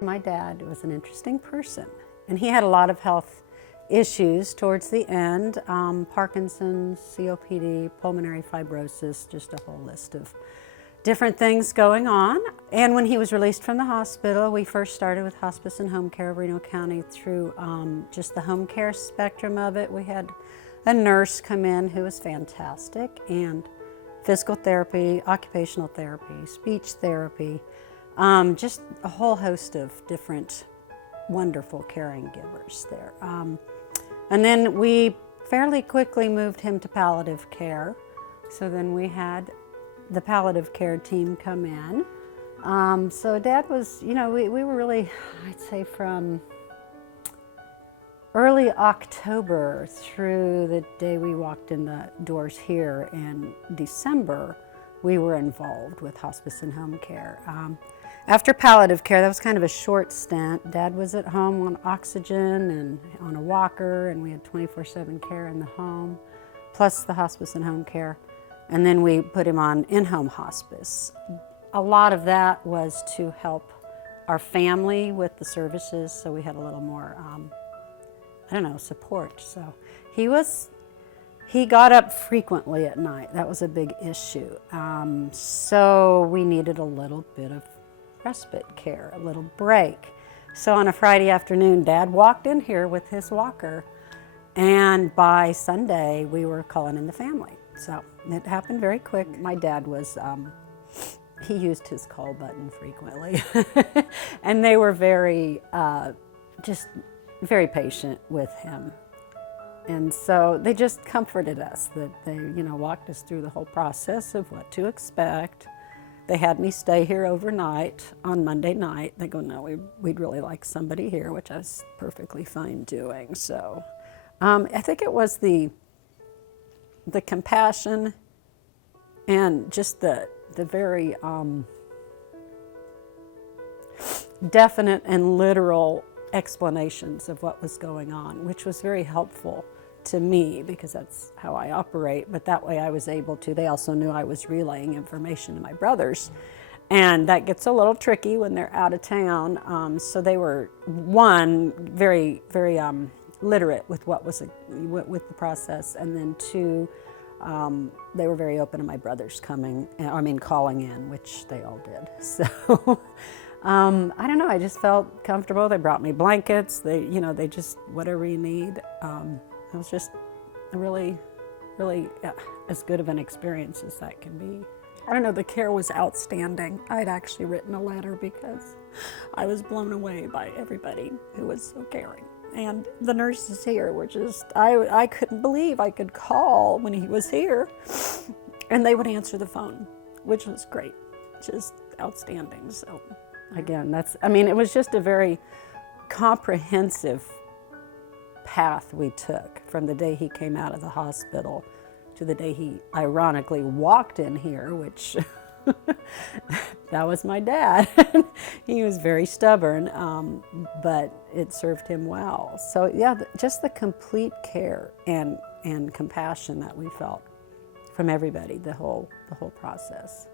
My dad was an interesting person, and he had a lot of health issues towards the end, Parkinson's, COPD, pulmonary fibrosis, just a whole list of different things going on. And when he was released from the hospital, we first started with hospice and home care of Reno County through just the home care spectrum of it. We had a nurse come in who was fantastic, and physical therapy, occupational therapy, speech therapy, just a whole host of different wonderful caring givers there. And then we fairly quickly moved him to palliative care. So then we had the palliative care team come in. So Dad was, we were really, I'd say from early October through the day we walked in the doors here in December, we were involved with hospice and home care. After palliative care, that was kind of a short stint. Dad was at home on oxygen and on a walker, and we had 24/7 care in the home, plus the hospice and home care. And then we put him on in-home hospice. A lot of that was to help our family with the services, so we had a little more, support. So he got up frequently at night. That was a big issue. So we needed a little bit of respite care, a little break. So on a Friday afternoon, Dad walked in here with his walker, and by Sunday, we were calling in the family. So it happened very quick. My dad was, he used his call button frequently, and they were very, just very patient with him. And so they just comforted us that they, walked us through the whole process of what to expect. They had me stay here overnight on Monday night. They go, no, we'd really like somebody here, which I was perfectly fine doing. So I think it was the compassion and just the very definite and literal explanations of what was going on, which was very helpful to me because that's how I operate, but that way I was able to, they also knew I was relaying information to my brothers, and that gets a little tricky when they're out of town. So they were, one, very, very literate with what was, with the process, and then two, they were very open to my brothers calling in, which they all did. So I don't know, I just felt comfortable. They brought me blankets, they just, whatever you need. It was just really, really as good of an experience as that can be. I don't know, the care was outstanding. I'd actually written a letter because I was blown away by everybody who was so caring. And the nurses here were just, I couldn't believe I could call when he was here and they would answer the phone, which was great, just outstanding. So again, it was just a very comprehensive path we took from the day he came out of the hospital to the day he ironically walked in here, which that was my dad. He was very stubborn, but it served him well. So yeah, just the complete care and compassion that we felt from everybody, the whole process.